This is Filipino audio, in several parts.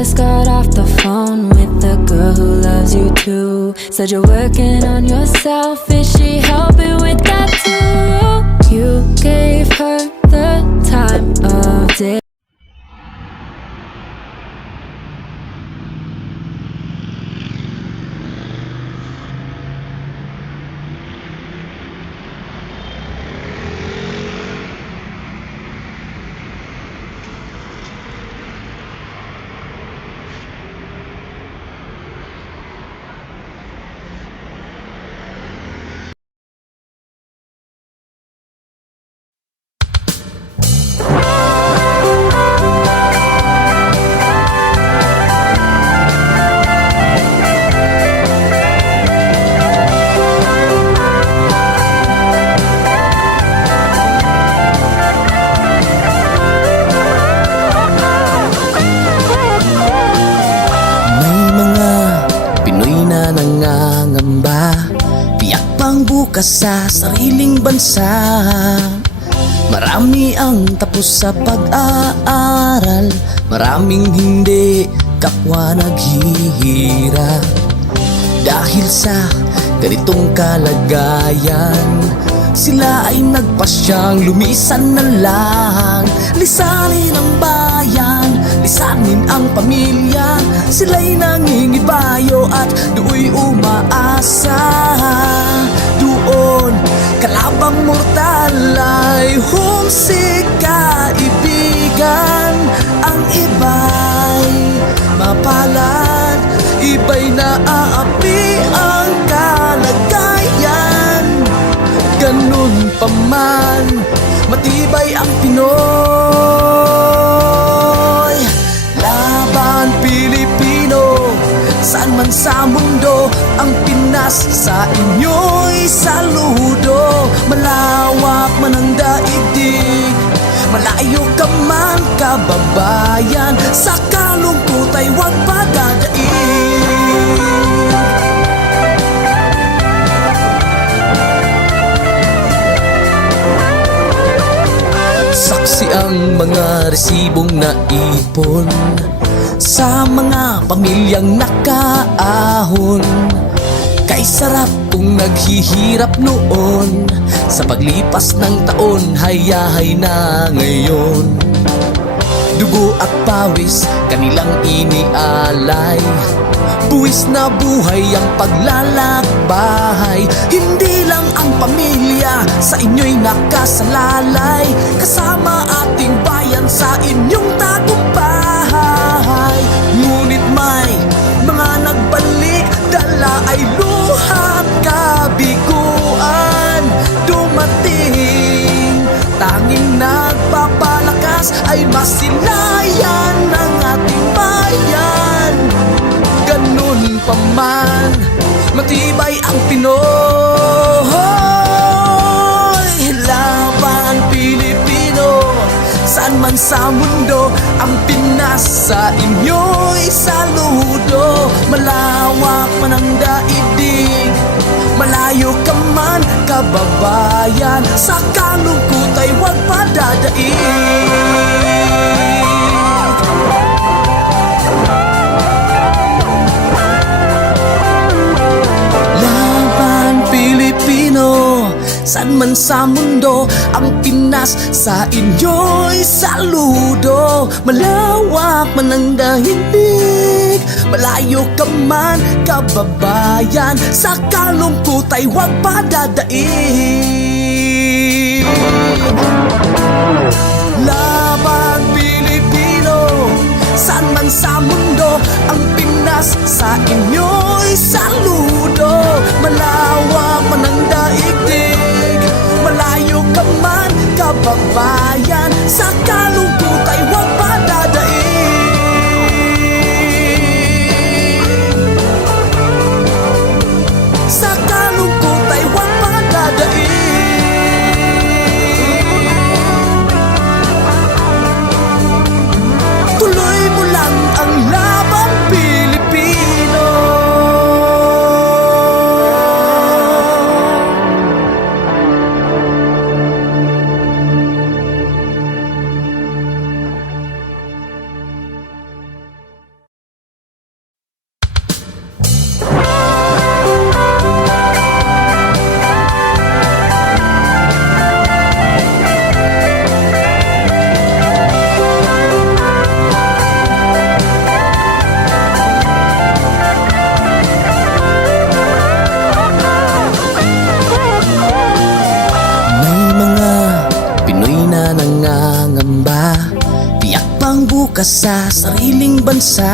just got off the phone with the girl who loves you too. Said you're working on yourself, is she helping with that too? You gave her the time of day. Bukas sa sariling bansa, marami ang tapos sa pag-aaral, maraming hindi kapwa naghihirap. Dahil sa ganitong kalagayan, sila ay nagpasyang lumisan na lang. Lisanin ang bayan, lisanin ang pamilya, sila'y nangingibayo at do'y umaasa. Doon, kalabang mortal ay humsik kaibigan. Ang iba'y mapalad, iba'y naaapi ang kalagayan. Ganun pa man, matibay ang Pinoy. Laban Pilipino, saan man sa mundo, ang Pinas sa inyo'y saludo. Malawak man ang daigdig, malayo ka man kababayan, sa kalungkot ay huwag padadaig. Saksi ang mga resibong naipon sa mga pamilyang nakaahon. Kay sarap kung naghihirap noon, sa paglipas ng taon hayahay na ngayon. Dugo at pawis kanilang inialay, buwis na buhay ang paglalakbay. Hindi lang ang pamilya sa inyo'y nakasalalay, kasama ating bayan sa inyong tagumpay. Ngunit may mga nagbalik, dala ay luha at kabiguan. Dumating, tanging nagpapalakas ay masilayan ng ating bayan. Ganun pa man, matibay ang Pinoy. Laban Pilipino, saan man sa mundo, ang Pinas sa inyo'y saludo. Malawak man ang daigdig, malayo ka man kababayan, sa kalungkot ay huwag padadaig. Saan man sa mundo, ang Pinas sa inyo'y saludo. Malawak man ang daigdig, malayo ka man kababayan, sa kalungkot ay huwag padadaig. Laban Pilipino, saan man sa mundo, ang Pinas sa inyo'y saludo. Malawak man ang daigdig, malayo ka man kababayan, sa kalungkot ay huwag padadaig. Sa kalungkot ay huwag padadaig. Tuloy mo lang ang laban Pilipino. sariling bansa.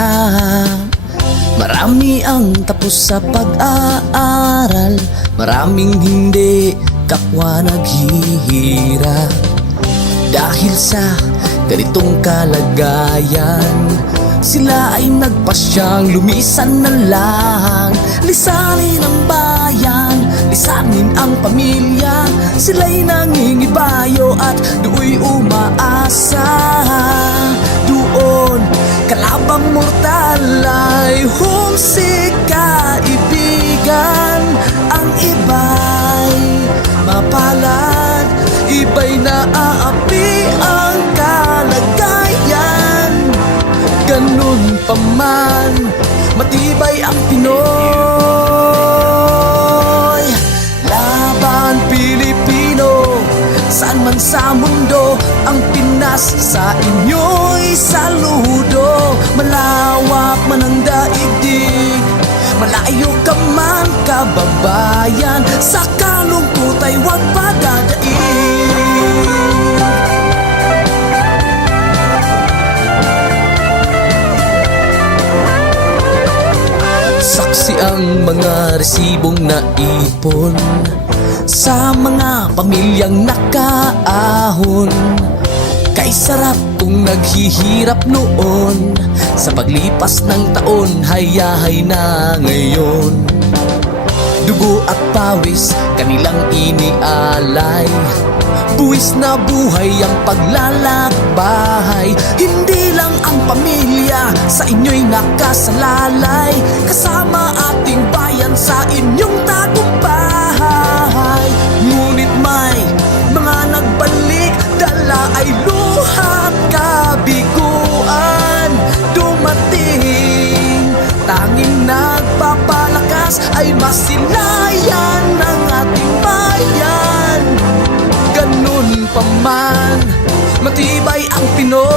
Marami ang tapos sa pag-aaral, maraming hindi kapwa naghihirap. Dahil sa ganitong kalagayan, sila ay nagpasyang lumisan na lang. Lisanin ang bayan, lisanin ang pamilya. Sila'y nangingibayo at do'y umaasa. Doon kalabang mortal ay humsik kaibigan. Ang iba'y mapalad, iba'y naaapi ang kalagayan. Ganun pa man, matibay ang Pinoy. Laban Pilipino, saan man sa mundo, ang Pinas sa inyo'y saludo. Malawak man ang daigdig, malayo ka man kababayan, sa kalungkot ay huwag padadaig. Saksi ang mga resibong naipon sa mga pamilyang nakaahon. Kay sarap kung naghihirap noon, sa paglipas ng taon hayahay na ngayon. Dugo at pawis kanilang inialay, buwis na buhay ang paglalakbay. Hindi lang ang pamilya sa inyo'y nakasalalay, kasama ating bayan sa inyong tagumpay. Ngunit may mga nagbalik, dala ay luhat kabiguan. Dumating, tanging nagpapalakas ay masilayan ng ating bayan. Ganun pa man, matibay ang Pinoy.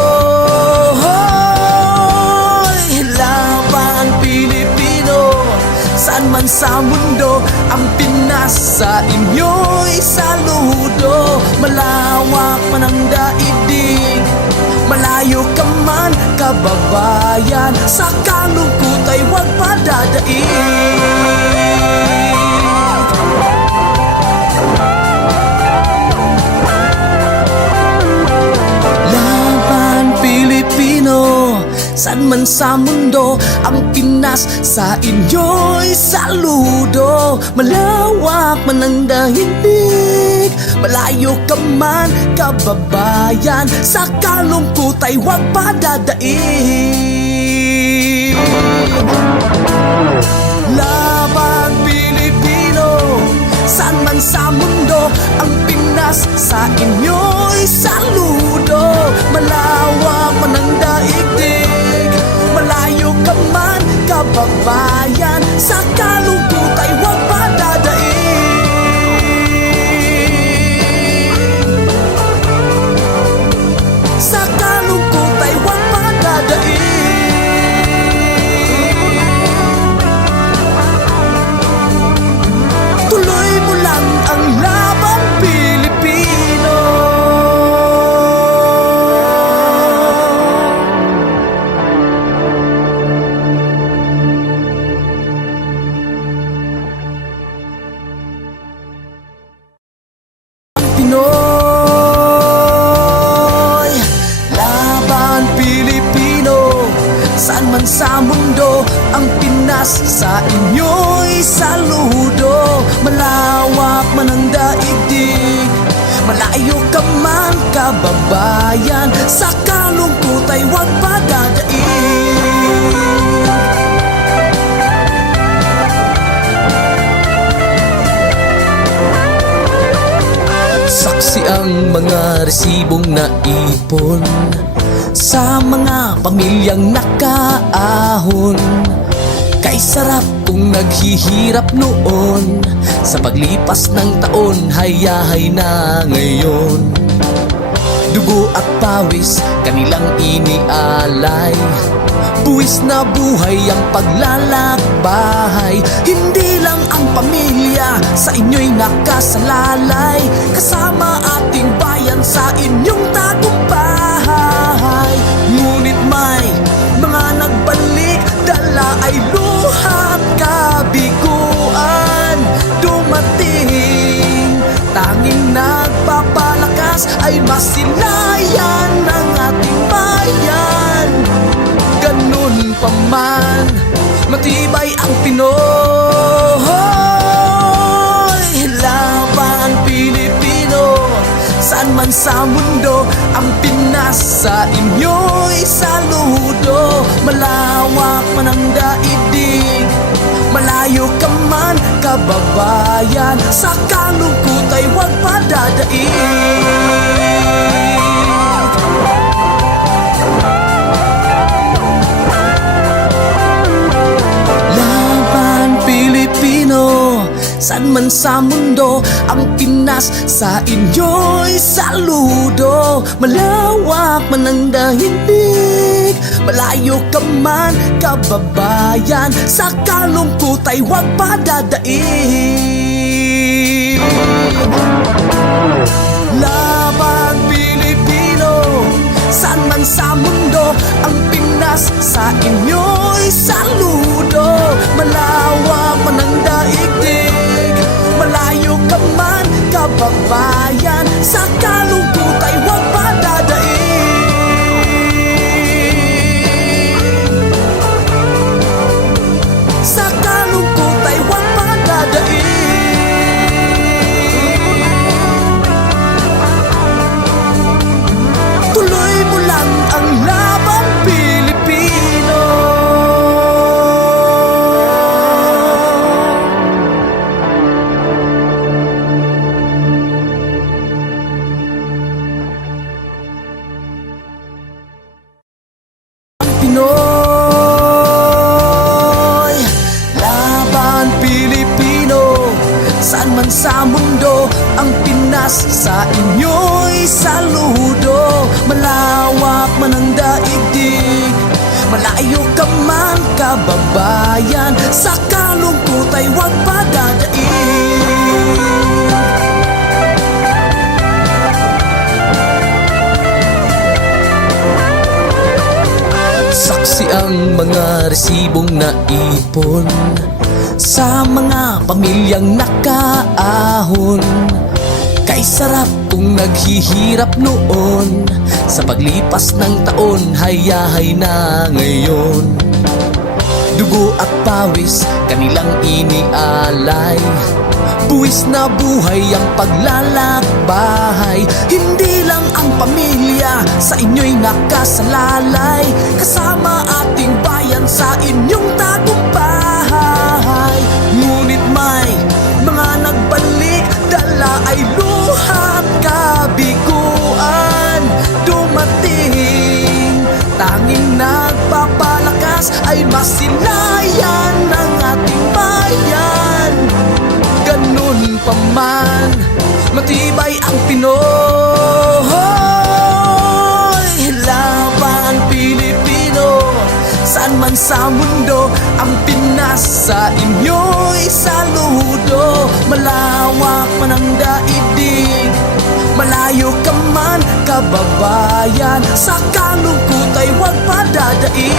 Laban Pilipino, saan man sa mundo, ang Pinas sa inyo'y saludo. Malawak man ang daigdig, malayo ka man kababayan, sa kalungkot ay huwag padadaig. Saan man sa mundo, ang Pinas sa inyo'y saludo. Malawak man ang daigdig, malayo ka man kababayan, sa kalungkot ay huwag padadaig. Laban Pilipino, saan man sa mundo, ang Pinas sa inyo'y saludo. Malawak man ang daigdig, malayo ka man kababayan, sa kalungkot ay huwag padadaig. Sa kalungkot ay huwag padadaig. Tuloy mo lang ang laban Pilipino. Pinoy, laban Pilipino, saan man sa mundo, ang Pinas sa inyo'y saludo. Malawak man ang daigdig, malayo ka man kababayan, sa kalungkot ay huwag padadaig. Saksi ang mga resibong naipon sa mga pamilyang nakaahon. Kay sarap kung naghihirap noon, sa paglipas ng taon hayahay na ngayon. Dugo at pawis kanilang inialay, buwis na buhay ang paglalakbay. Hindi lang ang pamilya sa inyo'y nakasalalay, kasama ating bayan sa inyong tagumpay. Ngunit may mga Tanging nagpapalakas ay masilayan ng ating bayan. Ganun pa man, matibay ang Pinoy. Laban Pilipino, saan man sa mundo, ang Pinas sa inyo'y saludo. Malawak man ang daigdig, malayo ka man kababayan, sa kalungkot ay huwag padadaig. Laban Pilipino, saan man sa mundo, ang Pinas sa inyo'y saludo. Malawak man ang daigdig, malayo ka man kababayan, sa kalungkot ay huwag padadaig. Laban Pilipino, saan man sa mundo, ang Pinas sa inyo'y saludo. Malawak man ang daigdig, malayo ka man kababayan, sa kalungkot ay huwag padadaig. Sa kalungkot ay huwag padadaig. Tuloy mo lang ang laban Pilipino. Pinoy, laban Pilipino, saan man sa mundo, ang Pinas sa inyo'y saludo. Malawak man ang daigdig, malayo ka man kababayan, sa kalungkot ay huwag padadaig. Saksi ang mga resibong naipon sa mga pamilyang nakaahon. Kay sarap kung naghihirap noon, sa paglipas ng taon, hayahay na ngayon. Dugo at pawis kanilang inialay, buwis na buhay ang paglalakbay. Hindi lang ang pamilya sa inyo'y nakasalalay, kasama ating bayan sa inyong tagumpay. Ngunit may mga nagbalik, dala ay luha at kabiguan. Dumating, tanging nagpapalakas ay masilayan ng ating bayan. Ganun pa man, matibay ang Pinoy. Laban Pilipino, saan man sa mundo, ang Pinas sa inyo'y saludo. Malawak man ang daigdig, malayo ka man kababayan, sa kalungkot ay huwag padadaig.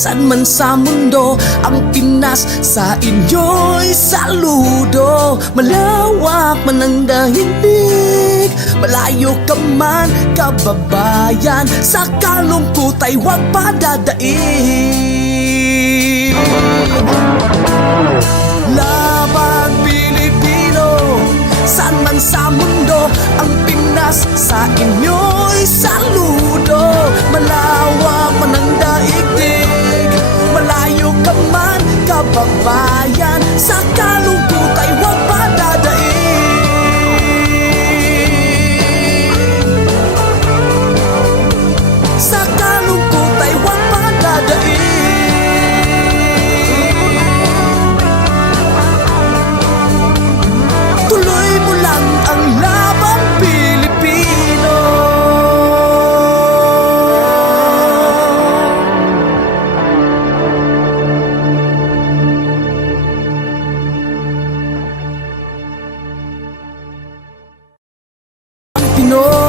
Saan man sa mundo, ang Pinas sa inyo'y saludo. Malawak man ang daigdig, malayo ka man kababayan, sa kalungkot ay huwag padadaig. Laban Pilipino, saan man sa mundo, ang Pinas sa inyo'y saludo. Malawak man ang daigdig, malayo ka man kababayan, sa kalungkot ay huwag padadaig. Sa kalungkot ay huwag padadaig. Tuloy mo lang ang laban Pilipino. Pinoy.